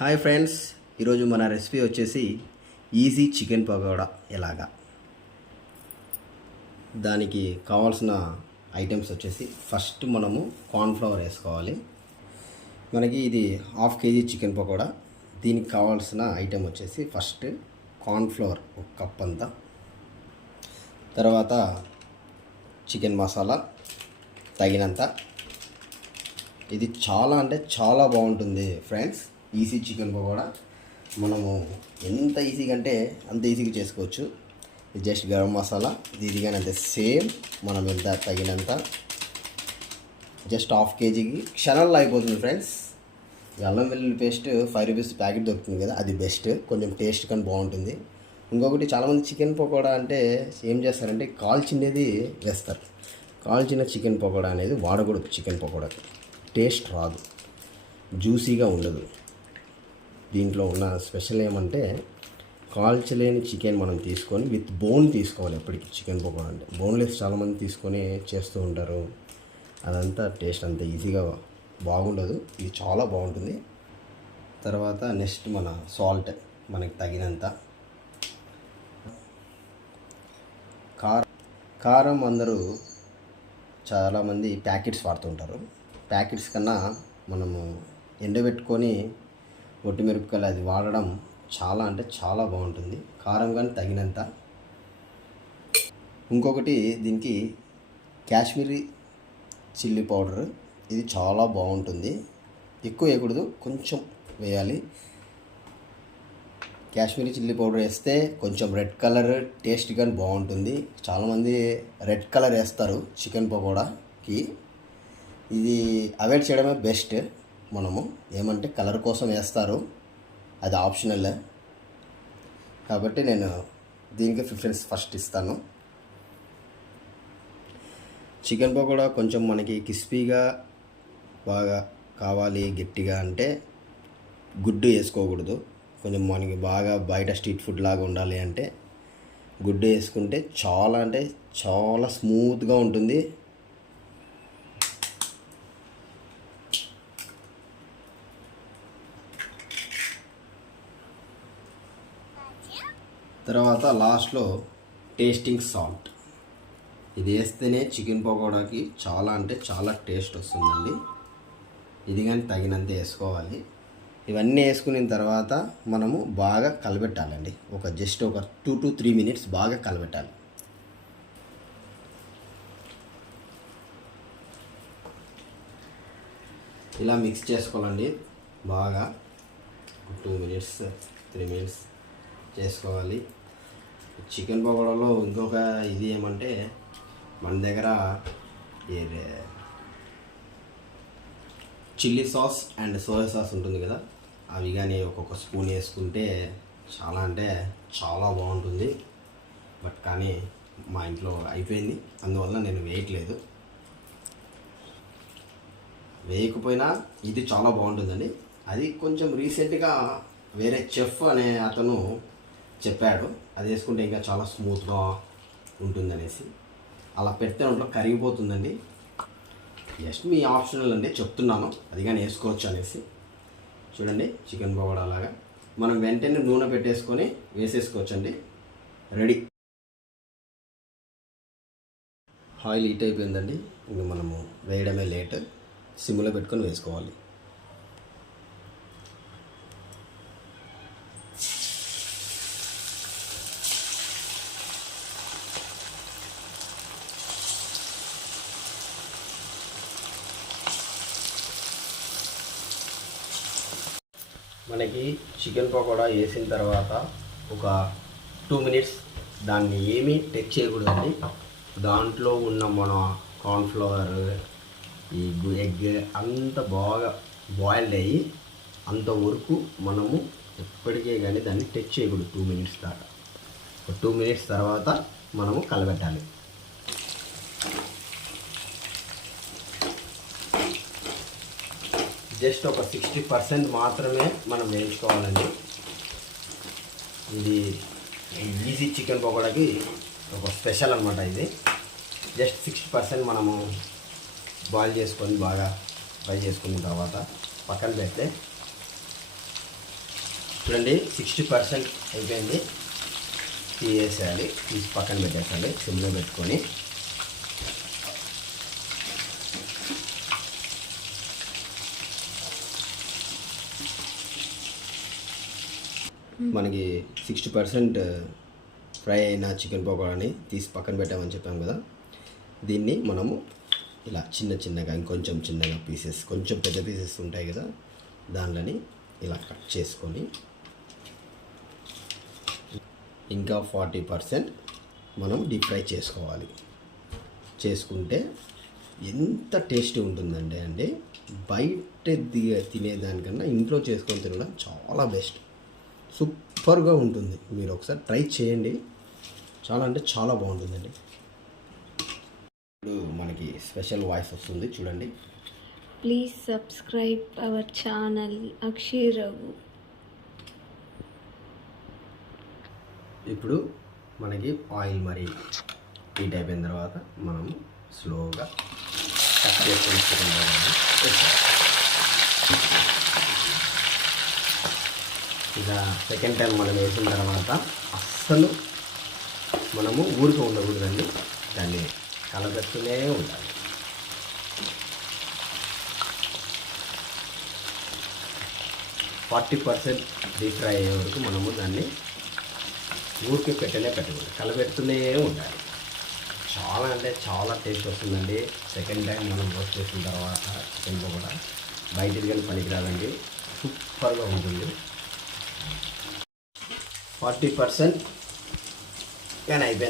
Hi friends, ఈరోజు మన recipe వచ్చేసి ఈజీ చికెన్ పకోడా ఎలాగా. దానికి కావాల్సిన ఐటమ్స్ వచ్చేసి ఫస్ట్ మనము కార్న్ఫ్లవర్ వేసుకోవాలి. మనకి ఇది హాఫ్ కేజీ చికెన్ పకోడా. దీనికి కావాల్సిన ఐటెం వచ్చేసి ఫస్ట్ కార్న్ఫ్లవర్ ఒక కప్ అంతా, తర్వాత చికెన్ మసాలా తగినంత. ఇది చాలా బాగుంటుంది ఫ్రెండ్స్. ఈజీ చికెన్ పకోడా మనము ఎంత ఈజీగా అంటే అంత ఈజీగా చేసుకోవచ్చు. ఇది జస్ట్ గరం మసాలా, ఇది కానీ అంతే సేమ్. మనం ఎంత తగినంత జస్ట్ హాఫ్ కేజీకి క్షణాల్లో అయిపోతుంది ఫ్రెండ్స్. అల్లం వెల్లుల్లి పేస్ట్ 5 రూపీస్ ప్యాకెట్ దొరుకుతుంది కదా, అది బెస్ట్, కొంచెం టేస్ట్ కానీ బాగుంటుంది. ఇంకొకటి చాలామంది చికెన్ పకోడా అంటే ఏం చేస్తారంటే కాల్చినది వేస్తారు. కాల్చిన చికెన్ పకోడా అనేది వాడకూడదు. చికెన్ పకోడాకి టేస్ట్ రాదు, జ్యూసీగా ఉండదు. దీంట్లో ఉన్న స్పెషల్ ఏమంటే కాల్చలేని చికెన్ మనం తీసుకొని విత్ బోన్ తీసుకోవాలి. ఎప్పటికీ చికెన్ పకోడా అంటే బోన్లెస్ చాలామంది తీసుకొని చేస్తూ ఉంటారు. అదంతా టేస్ట్ అంత ఈజీగా బాగుండదు. ఇది చాలా బాగుంటుంది. తర్వాత నెక్స్ట్ మన సాల్ట్ మనకి తగినంత. కారం అందరూ చాలామంది ప్యాకెట్స్ వాడుతుంటారు. ప్యాకెట్స్ కన్నా మనము ఎండబెట్టుకొని ఒట్టిమిరపకాయలు అది వాడడం చాలా బాగుంటుంది. కారం కానీ తగినంత. ఇంకొకటి దీనికి కాశ్మీరీ చిల్లీ పౌడర్, ఇది చాలా బాగుంటుంది. ఎక్కువ వేయకూడదు, కొంచెం వేయాలి. కాశ్మీరీ చిల్లీ పౌడర్ వేస్తే కొంచెం రెడ్ కలర్ టేస్ట్ కానీ బాగుంటుంది. చాలామంది రెడ్ కలర్ వేస్తారు చికెన్ పకోడాకి. ఇది అవాయిడ్ చేయడమే బెస్ట్. మనము ఏమంటే కలర్ కోసం వేస్తారు, అది ఆప్షనల్. కాబట్టి నేను దీనికి ప్రిఫరెన్స్ ఫస్ట్ ఇస్తాను. చికెన్ పకోడా కొంచెం మనకి క్రిస్పీగా బాగా కావాలి, గట్టిగా అంటే గుడ్డు వేసుకోకూడదు. కొంచెం మనకి బాగా బయట స్ట్రీట్ ఫుడ్ లాగా ఉండాలి అంటే గుడ్డు వేసుకుంటే చాలా స్మూత్గా ఉంటుంది. తర్వాత లాస్ట్లో టేస్టింగ్ సాల్ట్, ఇది వేస్తేనే చికెన్ పకోడాకి చాలా టేస్ట్ వస్తుందండి. ఇది కానీ తగినంత వేసుకోవాలి. ఇవన్నీ వేసుకున్న తర్వాత మనము బాగా కలబెట్టాలండి. జస్ట్ ఒక 2 to 3 minutes బాగా కలబెట్టాలి. ఇలా మిక్స్ చేసుకోవాలండి బాగా. 2 minutes 3 minutes చేసుకోవాలి. చికెన్ పకోడాలో ఇంకొక ఇది ఏమంటే మన దగ్గర chilli sauce and soya sauce ఉంటుంది కదా, అవి కానీ ఒక్కొక్క స్పూన్ వేసుకుంటే చాలా బాగుంటుంది. బట్ కానీ మా ఇంట్లో అయిపోయింది, అందువల్ల నేను వేయట్లేదు. వేయకపోయినా ఇది చాలా బాగుంటుందండి. అది కొంచెం రీసెంట్గా వేరే చెఫ్ అనే అతను చెప్పాడు, అది వేసుకుంటే ఇంకా చాలా స్మూత్గా ఉంటుందనేసి. అలా పెడితే ఒంట్లో కరిగిపోతుందండి. జస్ట్ మీ ఆప్షనల్ అండి, చెప్తున్నాను. అది కానీ వేసుకోవచ్చు అనేసి. చూడండి చికెన్ పకోడా లాగా మనం వెంటనే నూనె పెట్టేసుకొని వేసేసుకోవచ్చండి. రెడీ. ఆయిల్ హీట్ అయిపోయిందండి. ఇంక మనము వేయడమే లేట్. సిమ్లో పెట్టుకొని వేసుకోవాలి. మనకి చికెన్ పకోడా వేసిన తర్వాత ఒక 2 minutes దాన్ని ఏమీ టచ్ చేయకూడదండి. దాంట్లో ఉన్న మన కార్న్ఫ్లవర్, ఈ ఎగ్ అంత బాగా బాయిల్డ్ అయ్యి అంతవరకు మనము ఎప్పటికే కానీ దాన్ని టచ్ చేయకూడదు 2 minutes దాకా. 2 minutes తర్వాత మనము కలబెట్టాలి. జస్ట్ ఒక 60% మాత్రమే మనం వేయించుకోవాలండి. ఇది ఈజీ చికెన్ పకోడాకి ఒక స్పెషల్ అనమాట. ఇది జస్ట్ 60% మనము బాయిల్ చేసుకొని బాగా ఫ్రై చేసుకున్న తర్వాత పక్కన పెడితే చూడండి 60% అయిపోయింది. తీసేయాలి, తీసి పక్కన పెట్టేసాలి సిమ్లో పెట్టుకొని. మనకి 60% ఫ్రై అయిన చికెన్ పకోడాని తీసి పక్కన పెట్టామని చెప్పాం కదా, దీన్ని మనము ఇలా చిన్న చిన్నగా ఇంకొంచెం చిన్నగా పీసెస్, కొంచెం పెద్ద పీసెస్ ఉంటాయి కదా, దానిని ఇలా కట్ చేసుకొని ఇంకా 40% మనం డీప్ ఫ్రై చేసుకోవాలి. చేసుకుంటే ఎంత టేస్టీ ఉంటుందంటే బయట తినేదానికన్నా ఇంట్లో చేసుకొని తినడం చాలా బెస్ట్. సూపర్గా ఉంటుంది. మీరు ఒకసారి ట్రై చేయండి. చాలా అంటే చాలా బాగుంటుందండి. ఇప్పుడు మనకి స్పెషల్ వాయిస్ వస్తుంది చూడండి. Please subscribe our channel Akshay Raghu. ఇప్పుడు మనకి ఆయిల్ మరి హీట్ అయిపోయిన తర్వాత మనము స్లోగా కట్ చేసుకొని ఇలా సెకండ్ టైం మనం వేసిన తర్వాత అస్సలు మనము ఊరికే ఉండకూడదండి, దాన్ని కలబెడుతూనే ఉండాలి. ఫార్టీ పర్సెంట్ డీప్ ఫ్రై అయ్యే వరకు మనము దాన్ని ఊరికే పెట్టకూడదు, కలబెడుతూనే ఉండాలి. చాలా అంటే చాలా టేస్ట్ వస్తుందండి. సెకండ్ టైం మనం రోస్ట్ చేసిన తర్వాత చికెన్ పకోడా బయటికి కానీ పనికిరాదండి, సూపర్గా ఉంటుంది. 40% కానీ అయిపోయింది.